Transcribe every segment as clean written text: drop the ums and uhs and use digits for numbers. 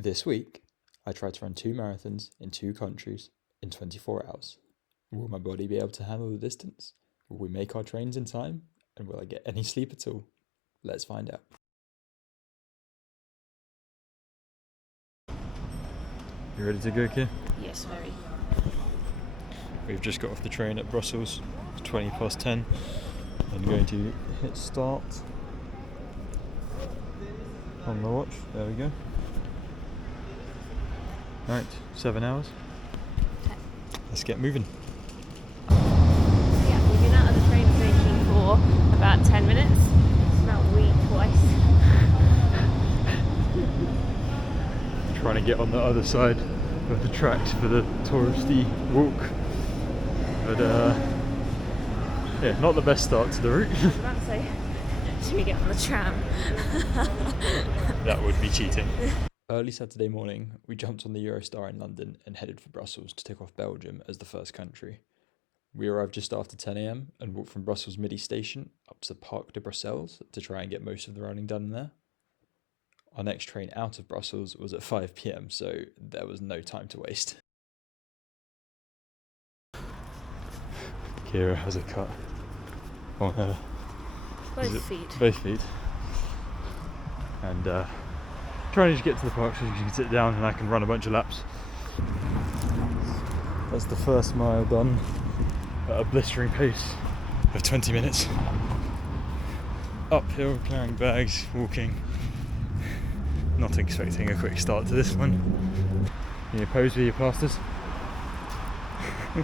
This week, I tried to run 2 marathons in 2 countries in 24 hours. Will my body be able to handle the distance? Will we make our trains in time? And will I get any sleep at all? Let's find out. You ready to go, Kia? Yes, very. We've just got off the train at Brussels. It's 20 past 10. I'm going to hit start on the watch. There we go. Right, 7 hours. Let's get moving. Yeah, we've been out of the train station for about 10 minutes. Smelled weed twice. Trying to get on the other side of the tracks for the touristy walk. But yeah, not the best start to the route. I was about to say, should we get on the tram? That would be cheating. Early Saturday morning, we jumped on the Eurostar in London and headed for Brussels to tick off Belgium as the first country. We arrived just after 10 a.m. and walked from Brussels Midi station up to the Parc de Bruxelles to try and get most of the running done there. Our next train out of Brussels was at 5 p.m, so there was no time to waste. Kira has a cut on her Both feet. both feet. And trying to just get to the park so she can sit down and I can run a bunch of laps. That's the first mile done at a blistering pace of 20 minutes. Uphill, carrying bags, walking. Not expecting a quick start to this one. Can you pose with your plasters? The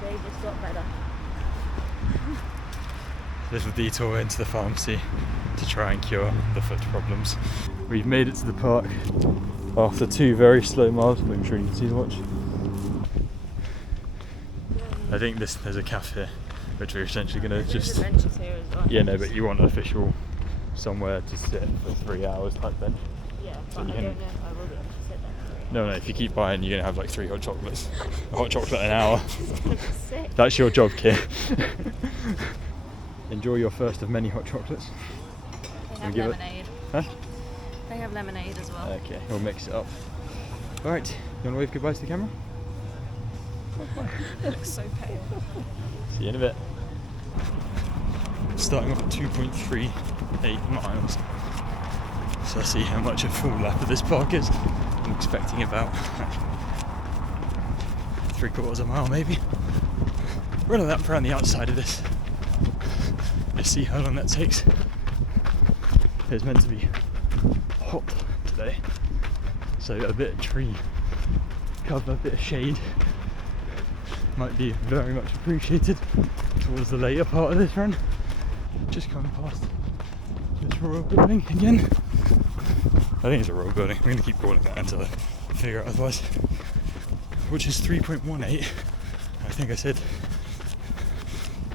day just got better. Little detour into the pharmacy to try and cure the foot problems. We've made it to the park after 2 very slow miles. I'm sure you can see the watch. I think there's a cafe here, which we're essentially going to There's just... adventures here as well. Yeah, no, but you want an official somewhere to sit for 3 hours type bench. Yeah, So but you I can- don't know if I will be able to sit there for 3 No, if you keep buying, you're going to have like 3 hot chocolates. A hot chocolate an hour. hours. Sick. That's your job, Kit. Enjoy your first of many hot chocolates. They have give it- lemonade. Huh? They have lemonade as well. Okay, we'll mix it up. Alright, you want to wave goodbye to the camera? It looks so pale. See you in a bit. Starting off at 2.38 miles. So I see how much a full lap of this park is. I'm expecting about 3/4 of a mile maybe. Run a lap around the outside of this. Let's see how long that takes. It's meant to be hot today, so a bit of tree cover, a bit of shade might be very much appreciated towards the later part of this run. Just coming past this royal building again. I think it's a royal building. I'm going to keep calling that until I figure out otherwise. Which is 3.18. I think I said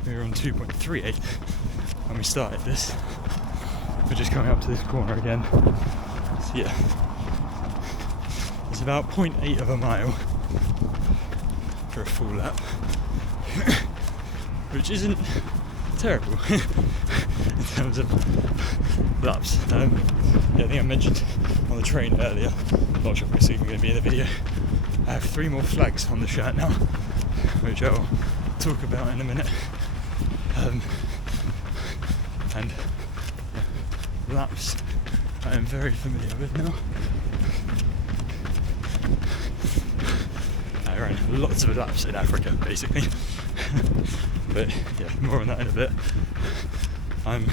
we were on 2.38 when we started this. We're just coming up to this corner again. So yeah, it's about 0.8 of a mile for a full lap, which isn't terrible in terms of laps. Yeah, I think I mentioned on the train earlier, I'm not sure if it's even going to be in the video, I have 3 more flags on the shirt now, which I'll talk about in a minute. And laps I am very familiar with now. I ran lots of laps in Africa basically. But yeah, more on that in a bit. I'm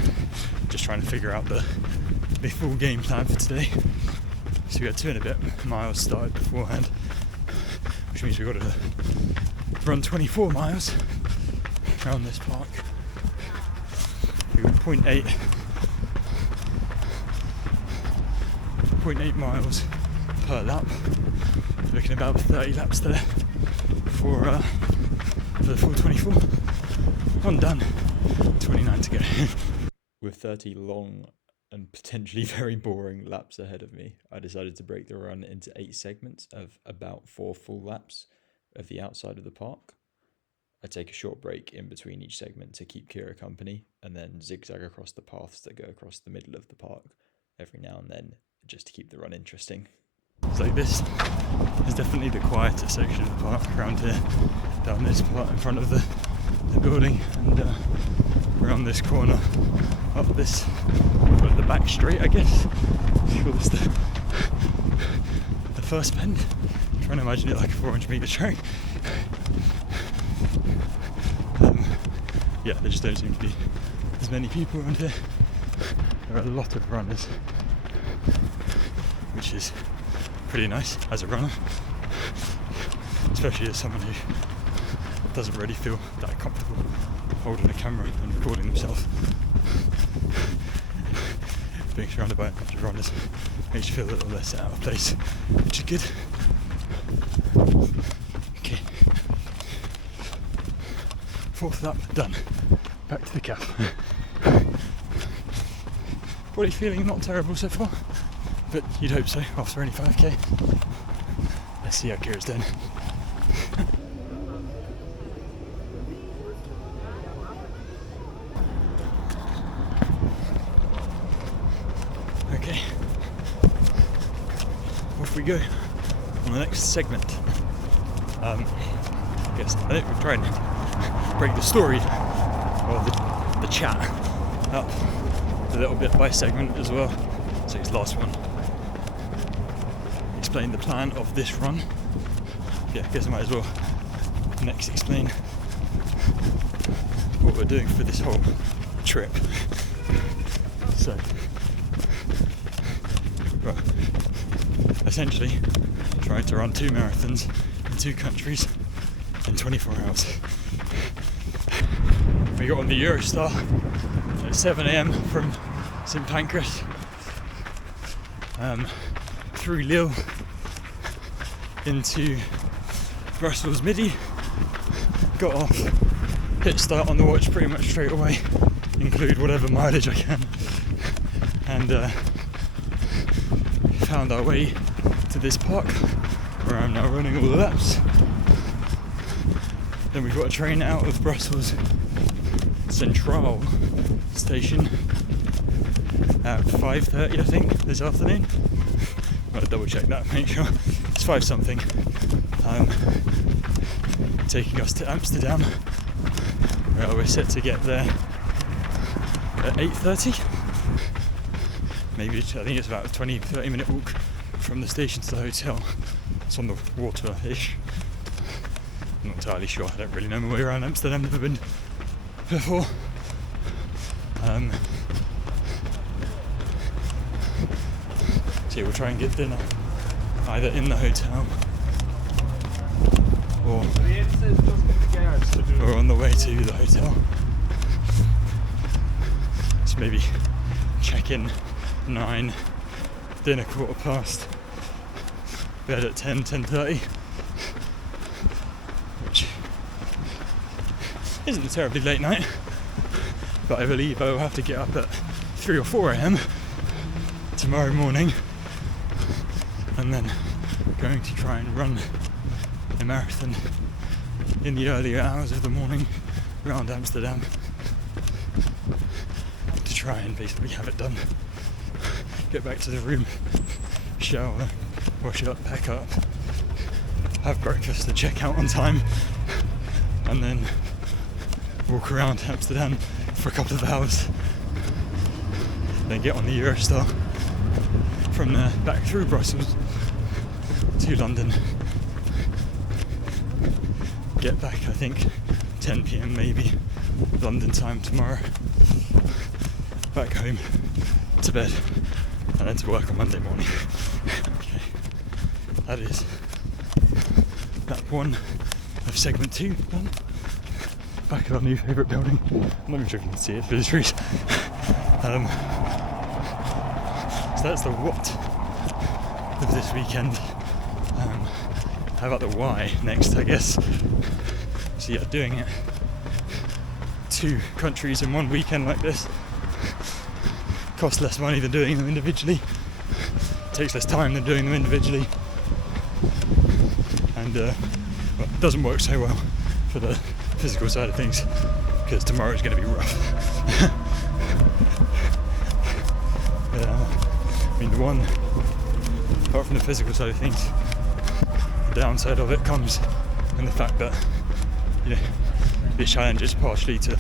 just trying to figure out the full game plan for today. So we got 2 and a bit miles started beforehand, which means we've got to run 24 miles around this park. We got 0.8 miles per lap. Looking at about 30 laps there for the full 24. I'm done. 29 to go. With 30 long and potentially very boring laps ahead of me, I decided to break the run into 8 segments of about 4 full laps of the outside of the park. I take a short break in between each segment to keep Kira company, and then zigzag across the paths that go across the middle of the park every now and then just to keep the run interesting. So this is definitely the quieter section of the park around here, down this part in front of the building, and around this corner, up this, the back street, I guess. I'm sure this is the first bend. I'm trying to imagine it like a 400 metre track. Yeah, there just don't seem to be as many people around here. There are a lot of runners, which is pretty nice as a runner, especially as someone who doesn't really feel that comfortable holding a camera and recording themselves. Being surrounded by a bunch of runners makes you feel a little less out of place, which is good. Okay, fourth lap done. Back to the cab. Body feeling not terrible so far, but you'd hope so after only 5k. Let's see how Kira's done. Okay, off we go on the next segment. I think we'll try and break the story, or the chat, up a little bit by segment as well. So it's last one. Explain the plan of this run. Yeah, I guess I might as well next explain what we're doing for this whole trip. So, well, essentially trying to run 2 marathons in 2 countries in 24 hours. We got on the Eurostar at 7 a.m. from St Pancras, through Lille into Brussels Midi, got off, hit start on the watch pretty much straight away, include whatever mileage I can, and found our way to this park where I'm now running all the laps. Then we've got a train out of Brussels Central station at 5:30, I think, this afternoon. I'll double check that, make sure. It's 5 something. Taking us to Amsterdam, where we're set to get there at 8:30. Maybe, I think it's about a 20-30 minute walk from the station to the hotel. It's on the water-ish. I'm not entirely sure, I don't really know my way around Amsterdam, never been before. So yeah, we'll try and get dinner either in the hotel or on the way to the hotel. So maybe check in 9, dinner 15:15, bed at 10:30, which isn't a terribly late night, but I believe I will have to get up at 3 or 4 a.m. tomorrow morning, and then going to try and run a marathon in the earlier hours of the morning around Amsterdam to try and basically have it done, get back to the room, shower, wash up, pack up, have breakfast and check out on time, and then walk around Amsterdam for a couple of hours, then get on the Eurostar from there back through Brussels to London, get back I think 10 p.m. maybe London time tomorrow, back home to bed, and then to work on Monday morning. Okay, that is that one of segment 2 done. Back at our new favourite building. I'm not even sure if you can see it through the trees. So that's the what of this weekend. How about the why next, I guess? So yeah, doing it 2 countries in one weekend like this costs less money than doing them individually, takes less time than doing them individually, and well, it doesn't work so well for the physical side of things, because tomorrow is going to be rough. mean, apart from the physical side of things, the downside of it comes in the fact that, this challenge is partially to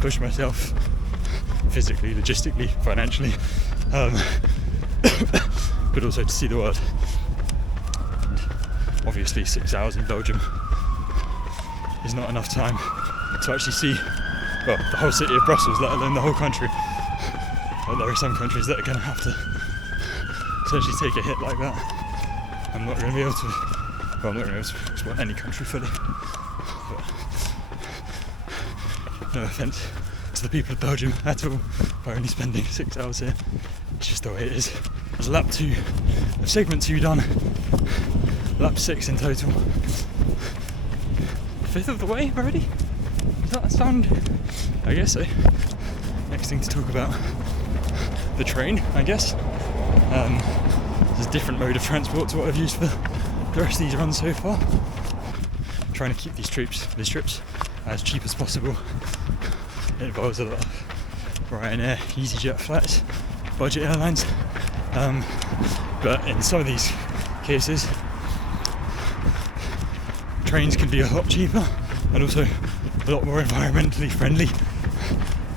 push myself physically, logistically, financially, but also to see the world. And obviously 6 hours in Belgium is not enough time to actually see, well, the whole city of Brussels, let alone the whole country. But there are some countries that are going to have to essentially take a hit like that. I'm not going to be able to, well, I'm not going to be able to explore any country fully. But no offence to the people of Belgium at all by only spending 6 hours here. It's just the way it is. There's lap 2 of segment 2 done. Lap 6 in total. 5th of the way already? Does that sound? I guess so. Next thing to talk about, the train, I guess. It's a different mode of transport to what I've used for the rest of these runs so far. I'm trying to keep these trips as cheap as possible. It involves a lot of Ryanair, EasyJet flights, budget airlines. But in some of these cases, trains can be a lot cheaper and also a lot more environmentally friendly.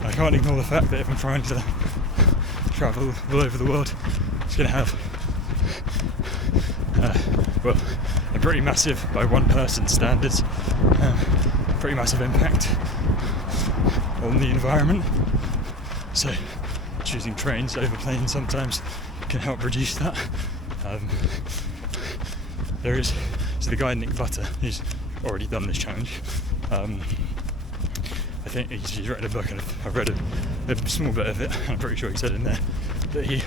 I can't ignore the fact that if I'm trying to travel all over the world, it's going to have a pretty massive, by one person standards, pretty massive impact on the environment. So choosing trains over planes sometimes can help reduce that. So the guy Nick Butter, who's already done this challenge, I think he's written a book, and I've read a small bit of it, and I'm pretty sure he said in there that he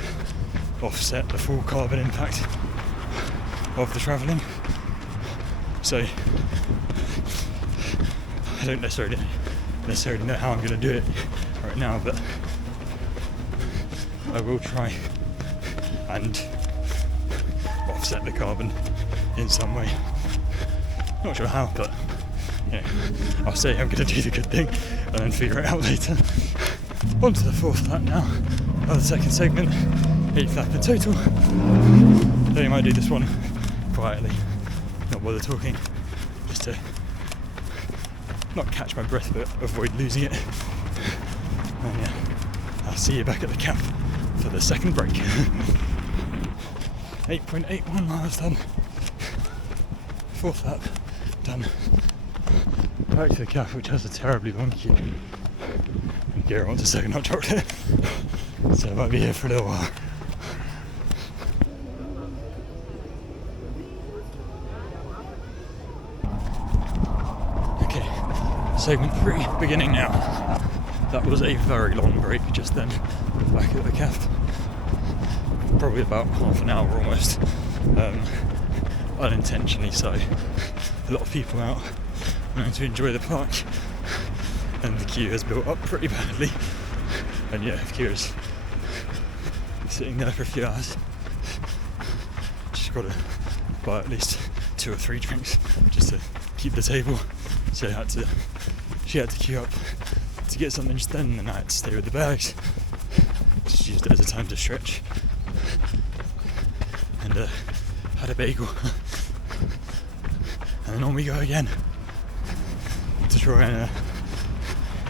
offset the full carbon impact of the travelling. So I don't necessarily know how I'm going to do it right now, but I will try and offset the carbon in some way. Not sure how, but I'll say I'm going to do the good thing and then figure it out later. On to the 4th lap now of the second segment, 8th lap in total. I think I might do this one quietly, not bother talking, just to not catch my breath but avoid losing it. And yeah, I'll see you back at the camp for the second break. 8.81 miles done. 4th lap done. Back to the cafe, which has a terribly long queue. And Gary wants a second hot chocolate, so I might be here for a little while. Okay, segment 3 beginning now. That was a very long break just then, back at the cafe. Probably about half an hour almost, unintentionally so. A lot of people out wanting to enjoy the park, and the queue has built up pretty badly. And yeah, if Kira's sitting there for a few hours, she's got to buy at least 2 or 3 drinks just to keep the table. So she had to queue up to get something just then, and I had to stay with the bags. Just used it as a time to stretch, and had a bagel. And then on we go again to try and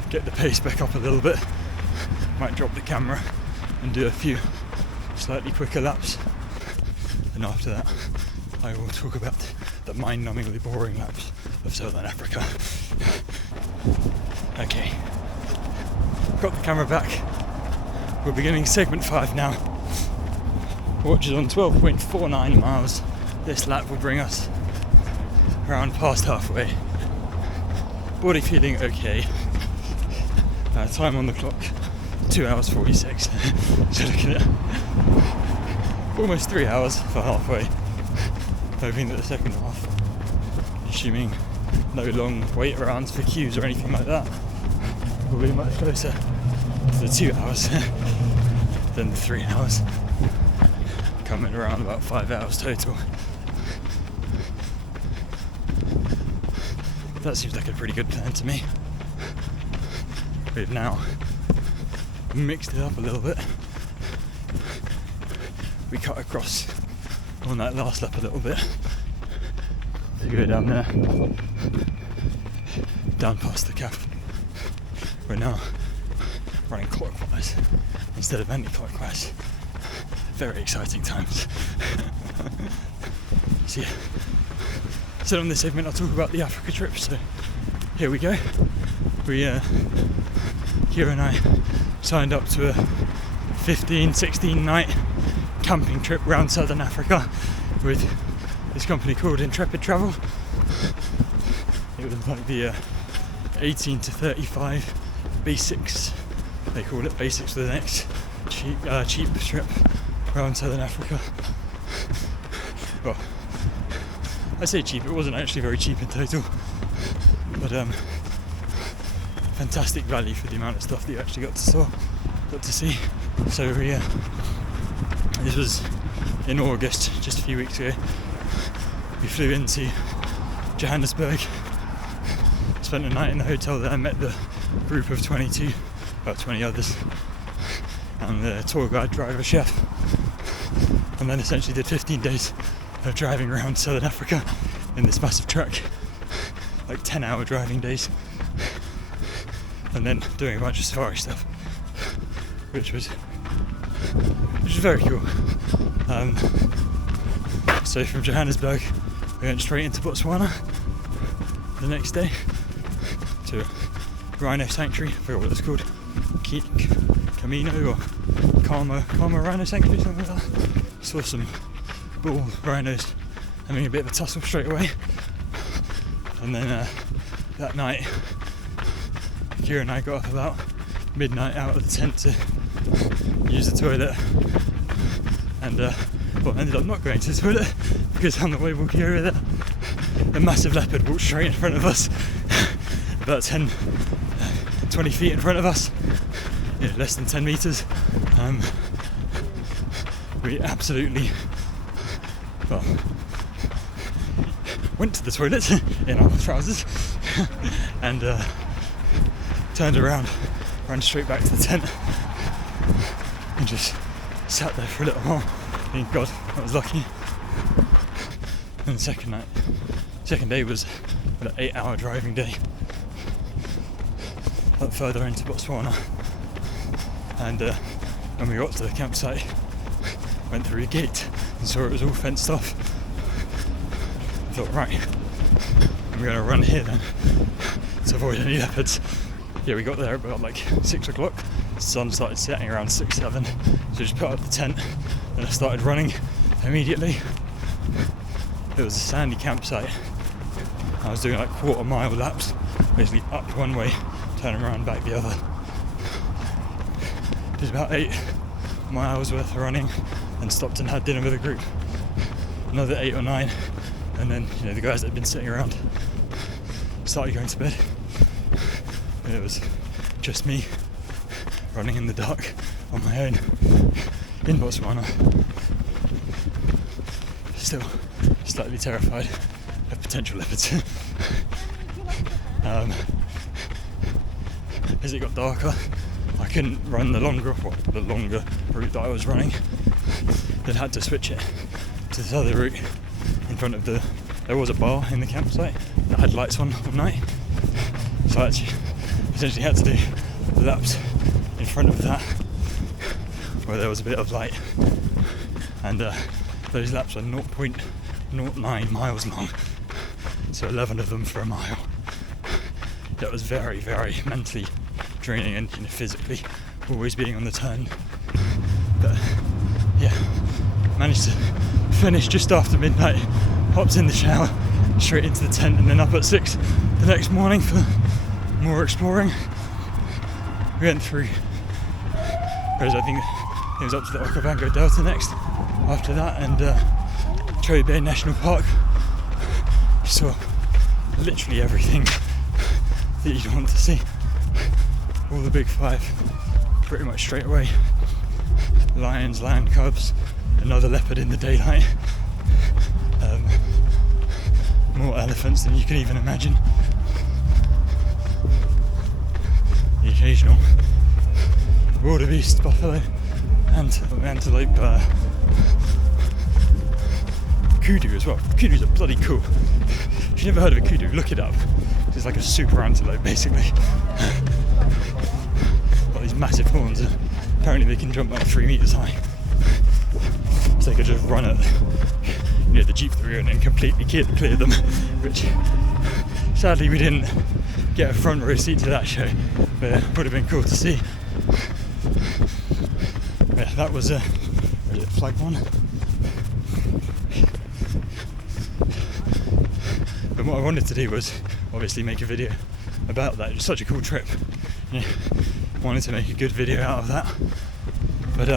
get the pace back up a little bit. Might drop the camera and do a few slightly quicker laps, and after that I will talk about the mind-numbingly boring laps of Southern Africa. Okay, got the camera back. We're beginning segment 5 now. Watch is on 12.49 miles. This lap will bring us around past halfway. Body feeling okay. Time on the clock, 2 hours 46. So looking at almost 3 hours for halfway. Hoping that the second half, assuming no long wait arounds for queues or anything like that, will be much closer to the 2 hours than the 3 hours. Coming around about 5 hours total. That seems like a pretty good plan to me. We've now mixed it up a little bit we cut across on that last lap a little bit to go down there, down past the calf. We're now running clockwise instead of anti-clockwise. Very exciting times. So yeah, so on this segment I'll talk about the Africa trip, so here we go. Kira and I signed up to a 15-16 night camping trip around southern Africa with this company called Intrepid Travel. It was like the 18 to 35 basics, they call it, basics with an X, cheap trip around southern Africa. Well, I say cheap, it wasn't actually very cheap in total, but fantastic value for the amount of stuff that you actually got to see. So this was in August, just a few weeks ago. We flew into Johannesburg, spent a night in the hotel there, met the group of 20 others, and the tour guide, driver, chef, and then essentially did 15 days of driving around southern Africa in this massive truck, like 10-hour driving days, and then doing a bunch of safari stuff, which was very cool. So from Johannesburg we went straight into Botswana the next day to a rhino sanctuary, I forgot what it's called, Camino or Karma Rhino Sanctuary, something like that. Saw some bull rhinos having a bit of a tussle straight away, and then that night Kira and I got up about midnight out of the tent to use the toilet, and ended up not going to the toilet because on the way walking over there, a massive leopard walked straight in front of us, about 20 feet in front of us, less than 10 meters. We absolutely, went to the toilet in our trousers and turned around, ran straight back to the tent and just sat there for a little while. Thank God, I was lucky. And the second day was an 8-hour driving day up further into Botswana, and when we got to the campsite, went through a gate and saw it was all fenced off. I thought, right, I'm going to run here then to avoid any leopards. Yeah, we got there about like 6 o'clock. The sun started setting around 6-7, so we just put up the tent and I started running immediately. It was a sandy campsite. I was doing like quarter-mile laps, basically up one way, turning around back the other. Did about 8 miles worth of running and stopped and had dinner with a group. Another 8 or 9, and then the guys that had been sitting around started going to bed. And it was just me running in the dark on my own in Botswana. Still slightly terrified of potential leopards. As it got darker, I couldn't run the longer route that I was running. Then had to switch it to this other route in front of there was a bar in the campsite that had lights on all night. So I actually essentially had to do laps in front of that where there was a bit of light, and those laps are 0.09 miles long, so 11 of them for a mile. That was very, very mentally draining and physically always being on the turn. But yeah, managed to finish just after midnight, hopped in the shower, straight into the tent, and then up at 6 the next morning for more exploring. We went through, whereas I think it was up to the Okavango Delta next after that, and Chobe Bay National Park. Saw literally everything that you'd want to see. All the big 5 pretty much straight away. Lions, lion cubs, another leopard in the daylight, more elephants than you can even imagine, the occasional wildebeest, buffalo, antelope, Kudu as well. Kudus are bloody cool. If you've never heard of a kudu, look it up. It's like a super antelope, basically. Got these massive horns, and apparently they can jump like 3 meters high. So they could just run at the Jeep that we were in and completely clear them, which sadly we didn't get a front row seat to that show, but it would have been cool to see. Yeah, that was a flag one. But what I wanted to do was obviously make a video about that. It was such a cool trip. Yeah, wanted to make a good video out of that. But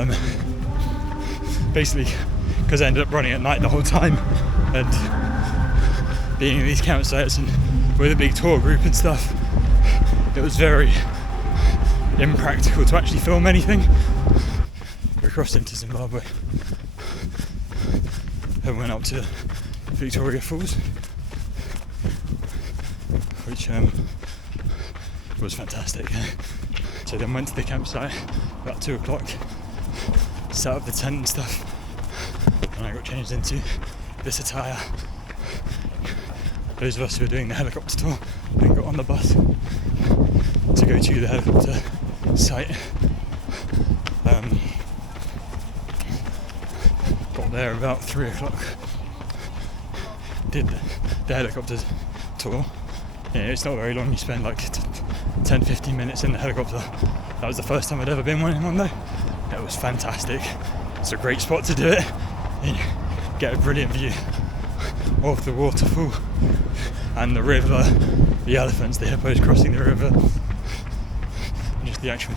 basically, because I ended up running at night the whole time and being in these campsites and with a big tour group and stuff, it was very impractical to actually film anything. We crossed into Zimbabwe and went up to Victoria Falls, which was fantastic. So then went to the campsite about 2 o'clock, set up the tent and stuff, and I got changed into this attire. Those of us who were doing the helicopter tour then got on the bus to go to the helicopter site. Got there about 3 o'clock. Did the helicopter tour. Yeah, it's not very long. You spend like 10-15 minutes in the helicopter. That was the first time I'd ever been in one though. It was fantastic. It's a great spot to do it. You get a brilliant view of the waterfall and the river, the elephants, the hippos crossing the river. Just the actual,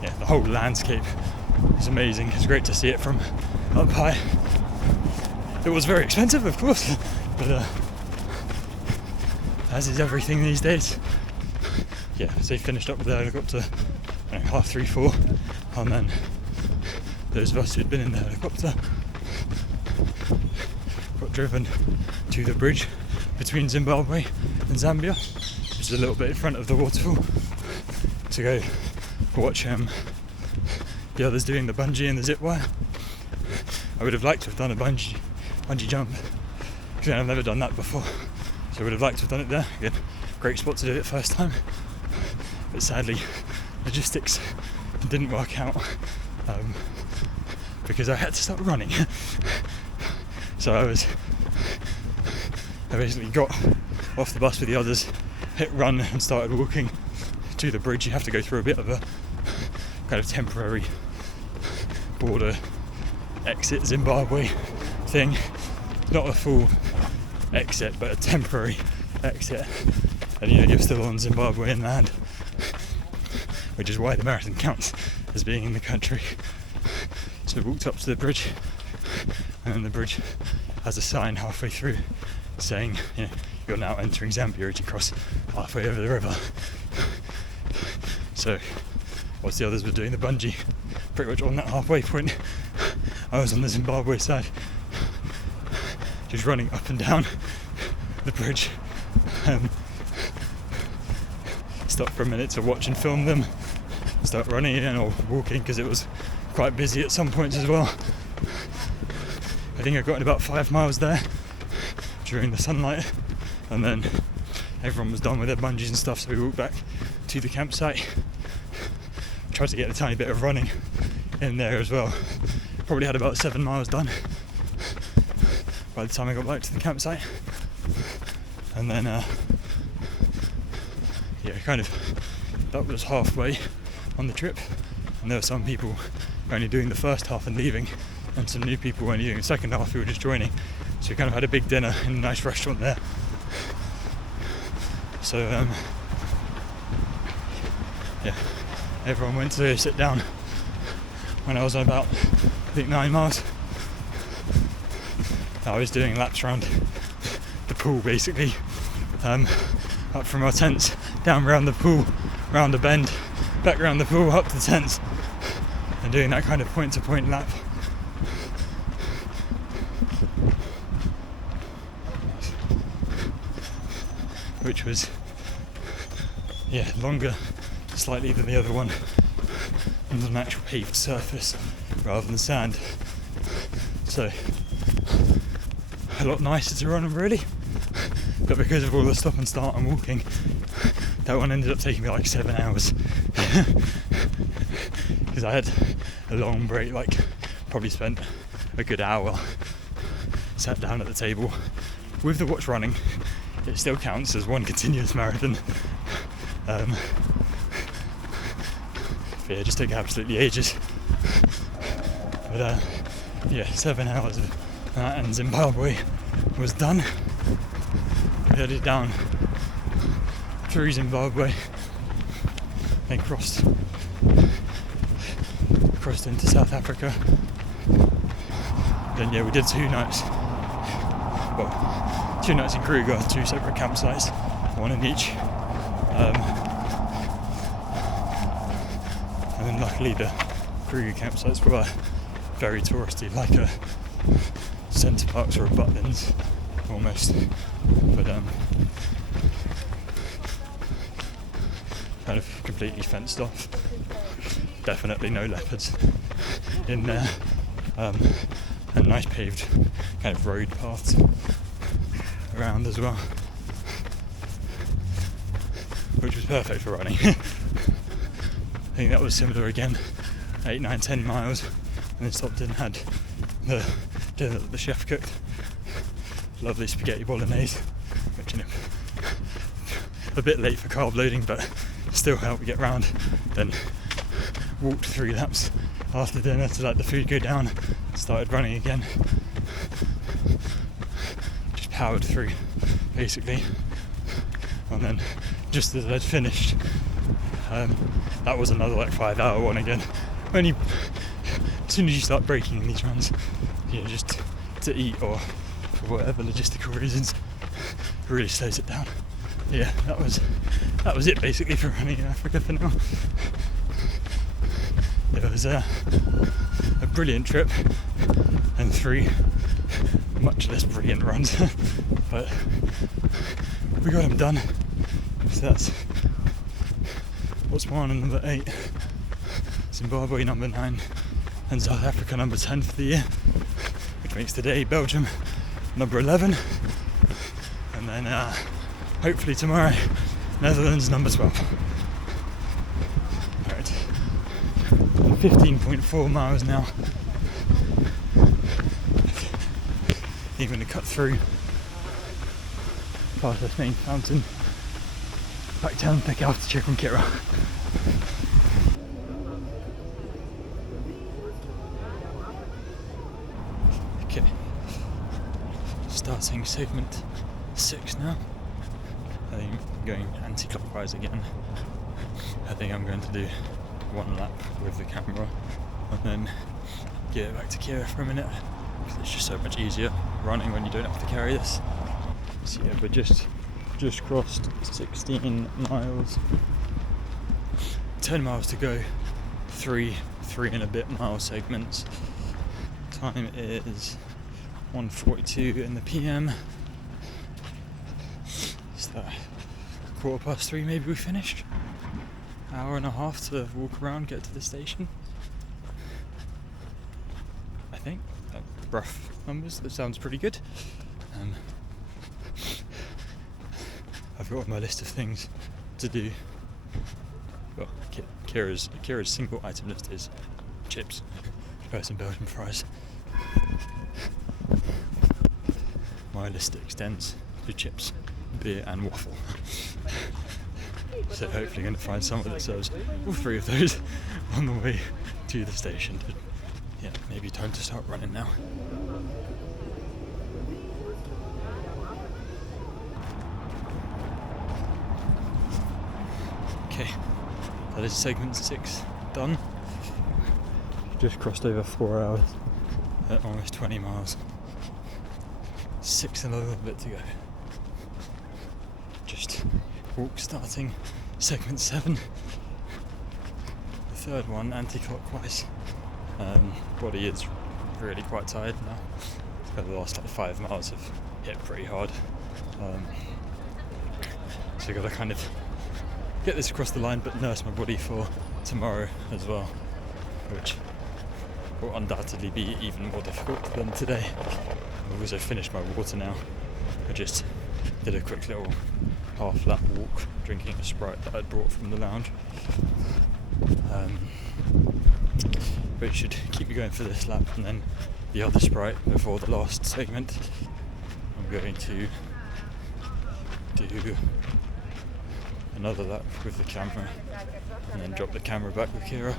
the whole landscape is amazing. It's great to see it from up high. It was very expensive, of course, but as is everything these days. Yeah, so they finished up with the helicopter at 3:30, 4, and then those of us who'd been in the helicopter got driven to the bridge between Zimbabwe and Zambia, which is a little bit in front of the waterfall, to go watch the others doing the bungee and the zip wire. I would have liked to have done a bungee jump, because I've never done that before, so I would have liked to have done it there. Again, great spot to do it first time, but sadly logistics didn't work out because I had to start running. So I basically got off the bus with the others, hit run and started walking to the bridge. You have to go through a bit of a kind of temporary border exit Zimbabwe thing. Not a full exit, but a temporary exit. And you're still on Zimbabwean land, which is why the marathon counts as being in the country. So we walked up to the bridge, and then the bridge has a sign halfway through saying, you're now entering Zambia as you cross halfway over the river. So whilst the others were doing the bungee, pretty much on that halfway point, I was on the Zimbabwe side, just running up and down the bridge. Stop for a minute to watch and film them, start running again or walking, because it was quite busy at some points as well. I think I got in about 5 miles there during the sunlight, and then everyone was done with their bungees and stuff, so we walked back to the campsite. Tried to get a tiny bit of running in there as well. Probably had about 7 miles done by the time I got back to the campsite. And then that was halfway on the trip, and there were some people only doing the first half and leaving, and some new people only doing the second half who were just joining. So we kind of had a big dinner in a nice restaurant there. So everyone went to sit down when I was on about, I think, 9 miles. I was doing laps around the pool, basically, up from our tents, down around the pool, round the bend, back around the pool, up to the tents, and doing that kind of point-to-point lap. Which was, longer slightly than the other one, and on an actual paved surface rather than sand. So a lot nicer to run really, but because of all the stop and start and walking, that one ended up taking me like 7 hours because I had a long break, like probably spent a good hour sat down at the table with the watch running. It still counts as one continuous marathon. But yeah, it just took absolutely ages. But 7 hours of that, and Zimbabwe was done. We headed down through Zimbabwe, then crossed into South Africa. Then we did 2 nights. Well, 2 nights in Kruger, 2 separate campsites, 1 in each. And then luckily the Kruger campsites were very touristy, like a Centre Parks or a Butlins almost, but kind of completely fenced off. Definitely no leopards in there, and nice paved kind of road paths around as well, which was perfect for running. I think that was similar again, 8, 9, 10 miles, and then stopped and had the dinner that the chef cooked. Lovely spaghetti bolognese, which, a bit late for carb loading, but still helped get round. Then walked 3 laps after dinner to let the food go down, started running again. Just powered through, basically. And then, just as I'd finished, that was another like 5-hour one again. As soon as you start breaking in these runs, just to eat or for whatever logistical reasons, it really slows it down. Yeah, that was it basically for running in Africa for now. It was a brilliant trip and 3 much less brilliant runs, but we got them done. So that's Botswana number 8, Zimbabwe number 9, and South Africa number 10 for the year, which makes today Belgium number 11, and then hopefully tomorrow Netherlands number 12. Right, 15.4 miles now. I'm going to cut through past this main fountain, back down and pick out to check on Kira. Okay, starting segment 6 now. I think I'm going anti-clockwise again. I think I'm going to do 1 lap with the camera and then get back to Kira for a minute, because it's just so much easier running when you don't have to carry this. So yeah, we're just crossed 16 miles, 10 miles to go, 3 and a bit mile segments. Time is 1:42 in the PM. Is that 3:15 maybe we finished? Hour and a half to walk around, get to the station. I think. Rough numbers, that sounds pretty good. I've got on my list of things to do. Well, Kira's single item list is chips, fries and Belgian fries. My list extends to chips, beer and waffle. So hopefully I'm going to find someone that serves all 3 of those on the way to the station. But yeah, maybe time to start running now. Okay, that is segment 6 done. Just crossed over 4 hours at almost 20 miles. 6 and a little bit to go. Just walk starting segment 7. The 3rd one anti-clockwise. Body is really quite tired now. The last 5 miles have hit pretty hard. So I've got to kind of get this across the line but nurse my body for tomorrow as well, which will undoubtedly be even more difficult than today. I've also finished my water now. I just did a quick little half lap walk, drinking a Sprite that I'd brought from the lounge. But it should keep me going for this lap, and then the other Sprite before the last segment. I'm going to do another lap with the camera, and then drop the camera back with Kira,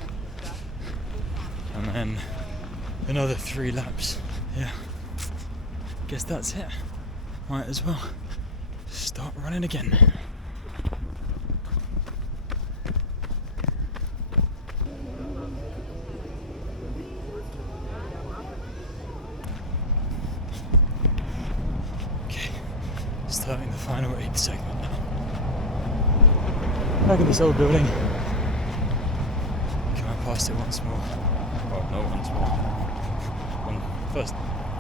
and then another 3 laps. Yeah, guess that's it. Might as well start running again. Okay, starting the final 8th segment now. Back in this old building. Coming past it once more. Well, not once more.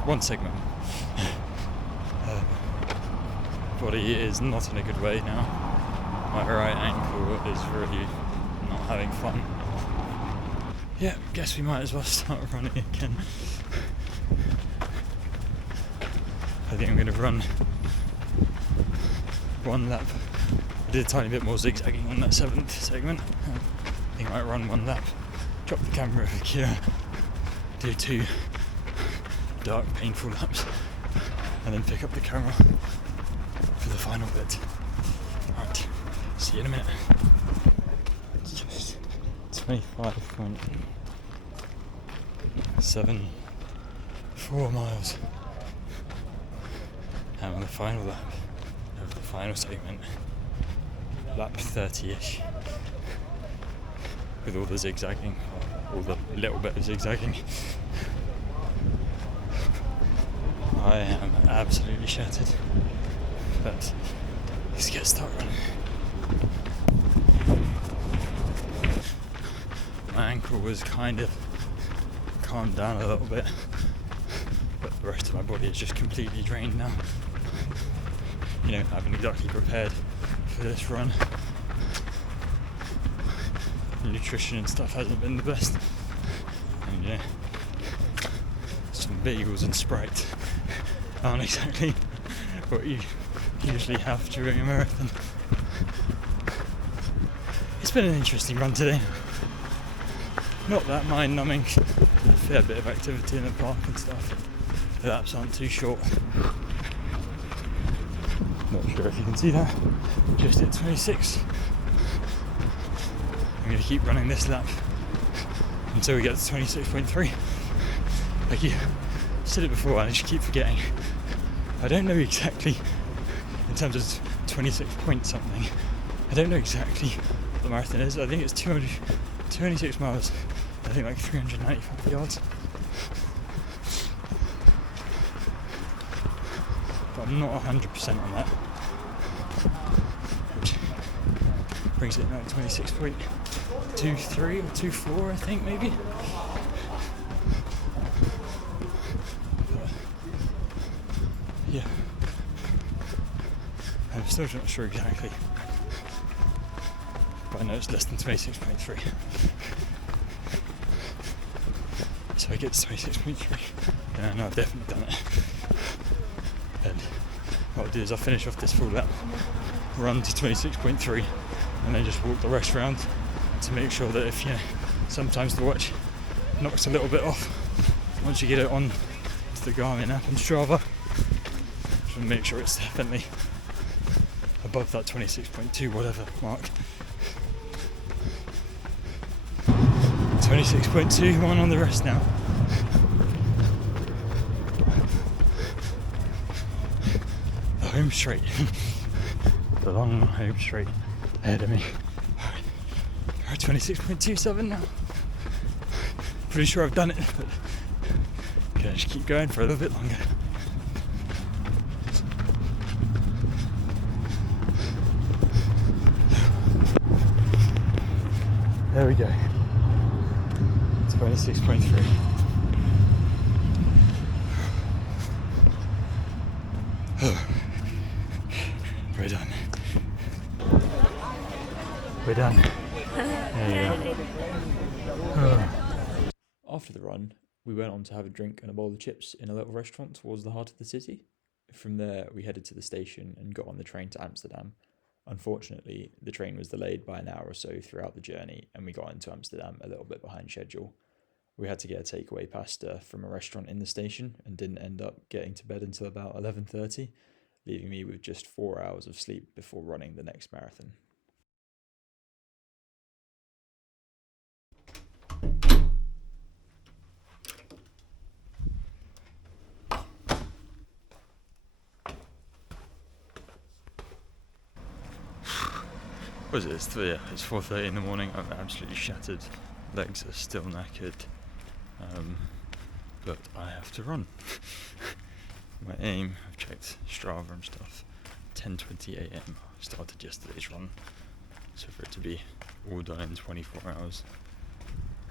One segment. Body is not in a good way now. My right ankle is really not having fun. Yeah, guess we might as well start running again. I think I'm going to run 1 lap. I did a tiny bit more zigzagging on that 7th segment. I think I might run 1 lap, drop the camera over here, do 2 dark, painful laps, and then pick up the camera for the final bit. Alright, see you in a minute. 25.74 miles. I'm on the final lap of the final segment. Lap 30-ish. With all the zigzagging, all the little bit of zigzagging. I am absolutely shattered. But let's get started running. My ankle was kind of calmed down a little bit, but the rest of my body is just completely drained now. You know, I haven't exactly prepared for this run. Nutrition and stuff hasn't been the best. And yeah, some bagels and Sprite aren't exactly what you usually have during a marathon. It's been an interesting run today. Not that mind-numbing. A fair bit of activity in the park and stuff. The laps aren't too short. Not sure if you can see that. Just at 26. I'm going to keep running this lap until we get to 26.3. Like you said it before, I just keep forgetting. I don't know exactly, in terms of 26 point something, I don't know exactly what the marathon is. I think it's 26 miles, I think like 395 yards. But I'm not 100% on that. Which brings it now to 26.23 or 24, I think, maybe. Yeah. I'm still not sure exactly. But I know it's less than 26.3. So I get to 26.3. And I know I've definitely done it. And what I'll do is I'll finish off this full lap, run to 26.3, and then just walk the rest round to make sure that if, you know, sometimes the watch knocks a little bit off, once you get it on to the Garmin app and Strava, just make sure it's definitely above that 26.2 whatever mark. 26.2, one on the rest now. The home straight. The long home straight ahead of me. Alright, 26.27 now. Pretty sure I've done it, but gonna just keep going for a little bit longer. There we go. 26.3. We're done. We're done. There you go. After the run, We went on to have a drink and a bowl of chips in a little restaurant towards the heart of the city. From there, we headed to the station and got on the train to Amsterdam. Unfortunately, the train was delayed by an hour or so throughout the journey, and we got into Amsterdam a little bit behind schedule. We had to get a takeaway pasta from a restaurant in the station and didn't end up getting to bed until about 11:30, leaving me with just 4 hours of sleep before running the next marathon. What is it? It's 4:30 in the morning. I'm absolutely shattered. Legs are still knackered. But I have to run. My aim, I've checked Strava and stuff, 10:20 a.m. started yesterday's run. So for it to be all done in 24 hours,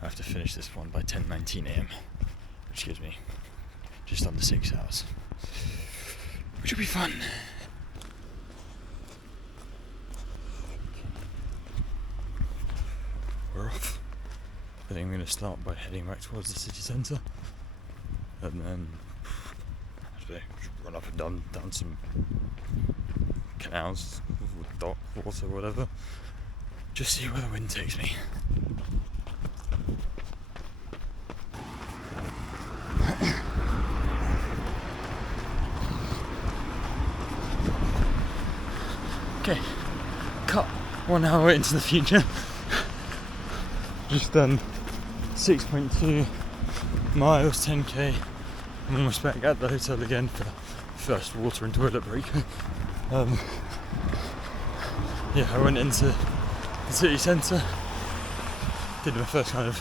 I have to finish this one by 10:19 a.m. which gives me just under 6 hours. Which will be fun. We're off. I think I'm going to start by heading back towards the city centre, and then run up and down some canals with dock water or whatever. Just see where the wind takes me. Okay, cut 1 hour into the future. Just done 6.2 miles, 10k. I'm almost back at the hotel again for first water and toilet break. Yeah, I went into the city centre, did my first kind of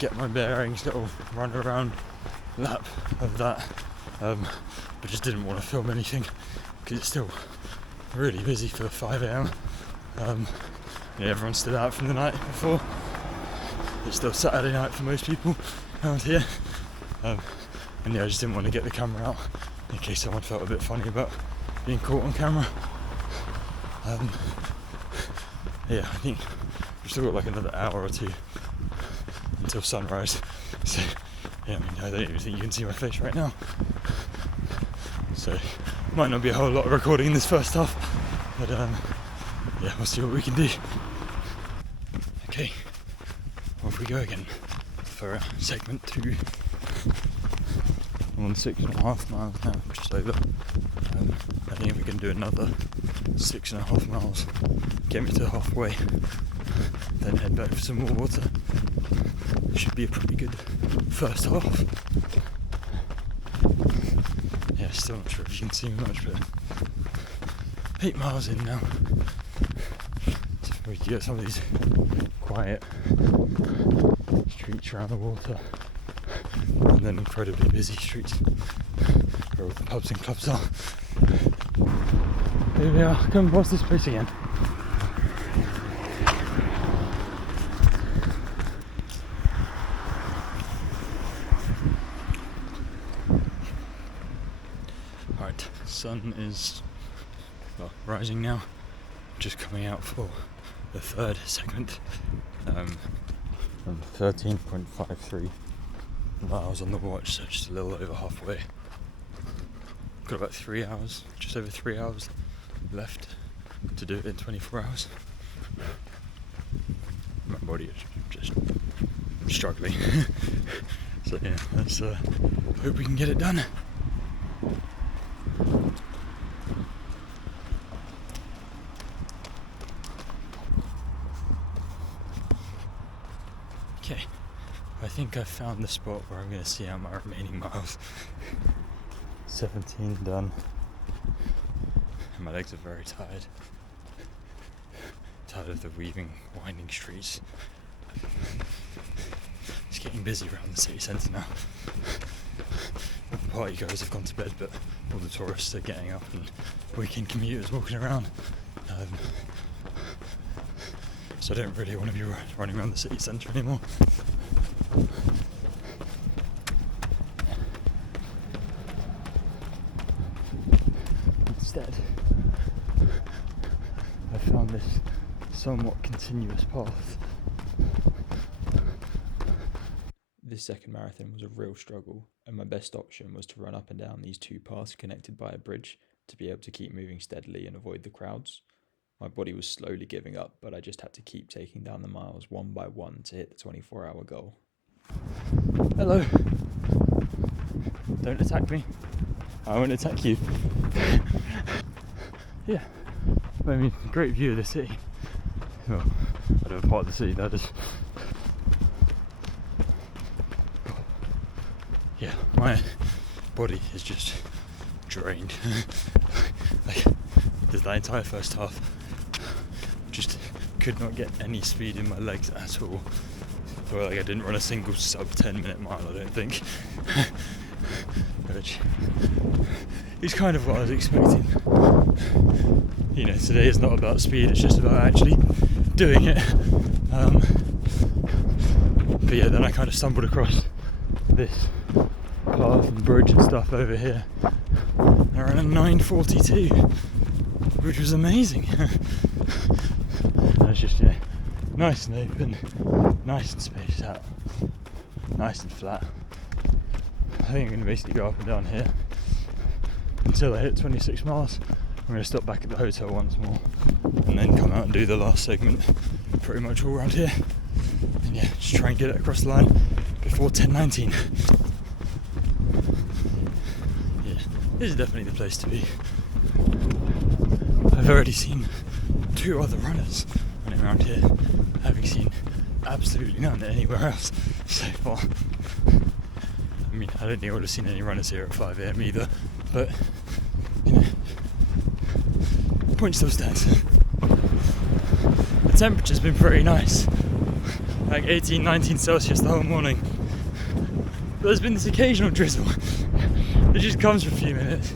get my bearings, little run around lap of that, but just didn't want to film anything because it's still really busy for 5 a.m. Yeah, everyone stood out from the night before. It's still Saturday night for most people around here. And yeah, I just didn't want to get the camera out in case someone felt a bit funny about being caught on camera. Yeah, I think we've still got like another hour or two until sunrise. So yeah, I mean, I don't even think you can see my face right now. So might not be a whole lot of recording in this first half, but yeah, we'll see what we can do. Okay, off we go again for segment 2. I'm on 6.5 miles now, just over. I think we can do another 6.5 miles, get me to halfway, then head back for some more water. Should be a pretty good first half. Yeah, still not sure if you can see me much, but 8 miles in now. So we can get some of these quiet streets around the water, and then incredibly busy streets where all the pubs and clubs are. Here we are, coming past this place again. Alright, sun is rising now, just coming out for the third segment. I'm 13.53 miles on the watch, so just a little over halfway. Got about 3 hours, just over 3 hours left to do it in 24 hours. My body is just struggling. So yeah, let's hope we can get it done. Okay, I think I found the spot where I'm going to see out my remaining miles. 17 done. And my legs are very tired. Tired of the weaving, winding streets. It's getting busy around the city centre now. The party goers have gone to bed, but all the tourists are getting up and weekend commuters walking around. So I don't really want to be running around the city centre anymore. Instead, I found this somewhat continuous path. The This second marathon was a real struggle, and my best option was to run up and down these two paths connected by a bridge to be able to keep moving steadily and avoid the crowds. My body was slowly giving up, but I just had to keep taking down the miles one by one to hit the 24-hour goal. Hello. Don't attack me. I won't attack you. Yeah. I mean, great view of the city. Well, whatever part of the city that is. Yeah, my body is just drained. Like, there's that entire first half. Just could not get any speed in my legs at all. Or like I didn't run a single sub 10-minute mile, I don't think. Which is kind of what I was expecting. You know, today is not about speed, it's just about actually doing it. But yeah, then I kind of stumbled across this path and bridge and stuff over here. I ran a 9:42, which was amazing. And it's just, you know, nice and open, nice and spaced out, nice and flat. I think I'm going to basically go up and down here until I hit 26 miles. I'm going to stop back at the hotel once more and then come out and do the last segment pretty much all around here. And yeah, just try and get it across the line before 10:19. Yeah, this is definitely the place to be. I've already seen 2 other runners running around here, having seen absolutely none anywhere else so far. I mean, I don't think I would have seen any runners here at 5 AM either, but, you know, the point still stands. The temperature's been pretty nice, like 18, 19 Celsius the whole morning. But there's been this occasional drizzle that just comes for a few minutes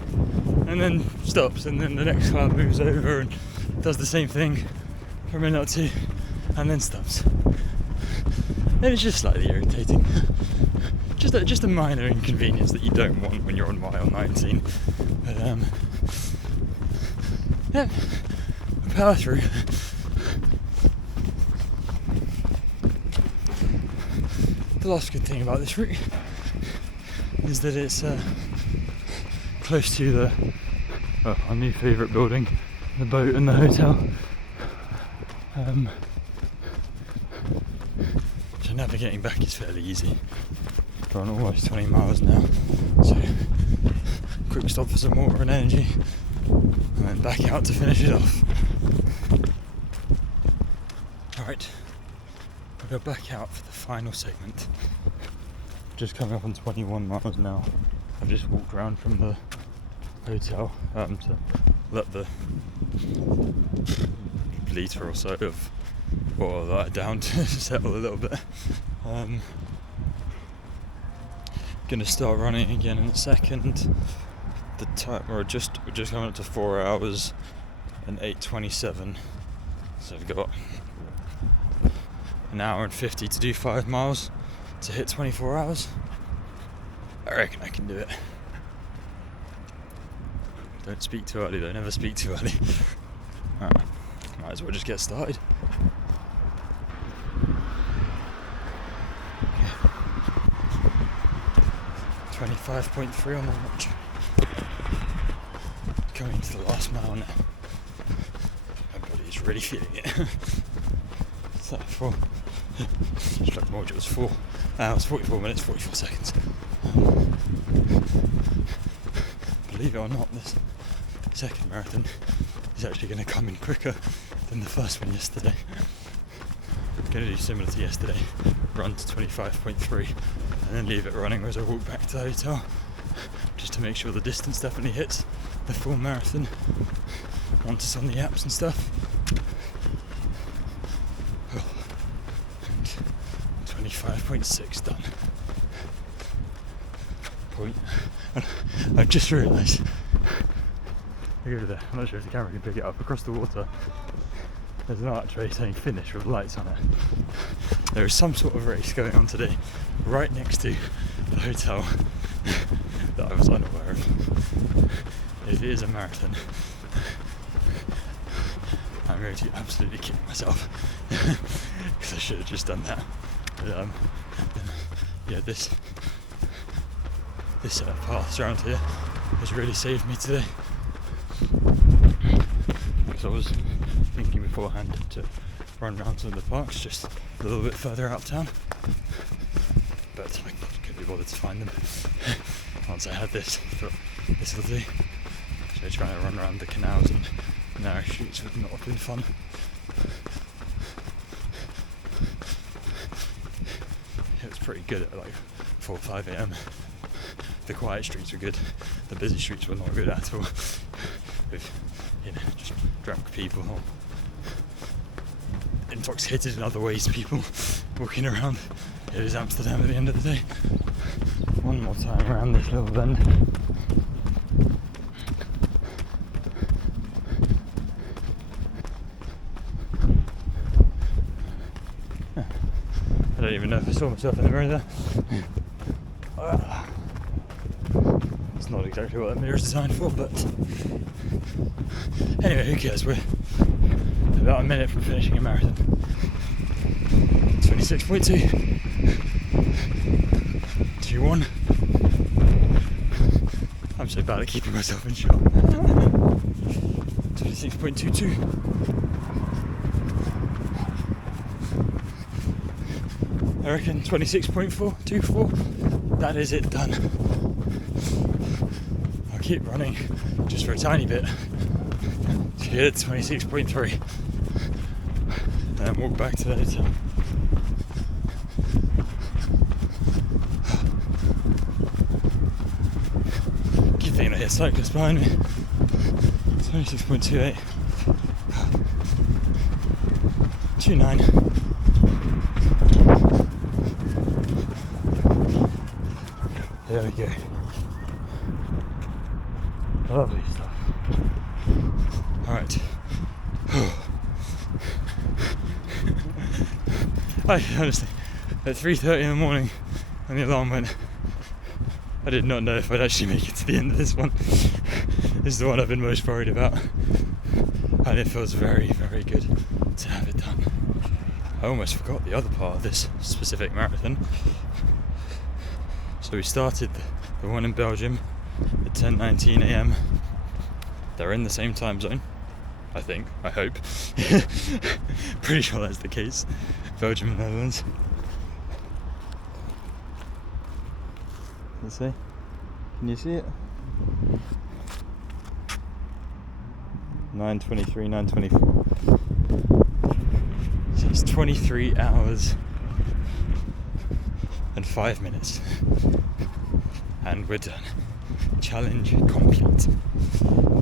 and then stops, and then the next cloud moves over and does the same thing for a minute or two and then stops. And it's just slightly irritating. Just a minor inconvenience that you don't want when you're on mile 19. But yeah, power through. The last good thing about this route is that it's close to our new favourite building, the boat and the hotel. So navigating back is fairly easy. Gone almost 20 miles now, so quick stop for some water and energy, and then back out to finish it off. Alright, we'll go back out for the final segment. Just coming up on 21 miles now. I've just walked around from the hotel to let the litre or so of water that down to settle a little bit. Gonna start running again in a second. The time we're just coming up to 4 hours and 8:27. So I've got an hour and 50 to do 5 miles to hit 24 hours. I reckon I can do it. Don't speak too early though, never speak too early. Might as well just get started. 25.3 on the watch. Coming to the last mile now. My body is really feeling it. What's that for? Struck more, it was 4 hours, 44 minutes, 44 seconds. Believe it or not, this second marathon is actually going to come in quicker than the first one yesterday. I'm going to do similar to yesterday, run to 25.3 and then leave it running as I walk back to the hotel, just to make sure the distance definitely hits the full marathon once it's on the apps and stuff. Oh, and 25.6 done. Point. I've just realised, look over there, I'm not sure if the camera can pick it up, across the water there's an archway saying finish with lights on it. There is some sort of race going on today right next to the hotel that I was unaware of. It is a marathon. I'm going to absolutely kick myself because I should have just done that. But, yeah, this set of paths around here has really saved me today. Because I was thinking beforehand to run around some of the parks just a little bit further out of town, but I couldn't be bothered to find them once I had this. But this will do. So trying to run around the canals and narrow streets would not have been fun. It was pretty good at like 4 or 5 a.m. The quiet streets were good. The busy streets were not good at all. With, just drunk people or intoxicated in other ways people walking around. It is Amsterdam at the end of the day. One more time around this little bend. I don't even know if I saw myself in the mirror there. It's not exactly what that mirror is designed for, but anyway, who cares? We're about a minute from finishing a marathon. 26.2. 2-1. I'm so bad at keeping myself in shot. 26.22. I reckon 26.424. That is it, done. I'll keep running just for a tiny bit to get 26.3 and then walk back to the hotel. Keep thinking I hear cyclists behind me. 26.28. 29. There we go. Lovely stuff. Alright. Honestly, at 3:30 in the morning when the alarm went, I did not know if I'd actually make it to the end of this one. This is the one I've been most worried about. And it feels very, very good to have it done. I almost forgot the other part of this specific marathon. So we started the one in Belgium at 10:19 a.m. They're in the same time zone, I think, I hope. Pretty sure that's the case. Belgium and Netherlands. Let's see. Can you see it? 9:23, 9:24. So it's 23 hours and 5 minutes. And we're done. Challenge complete.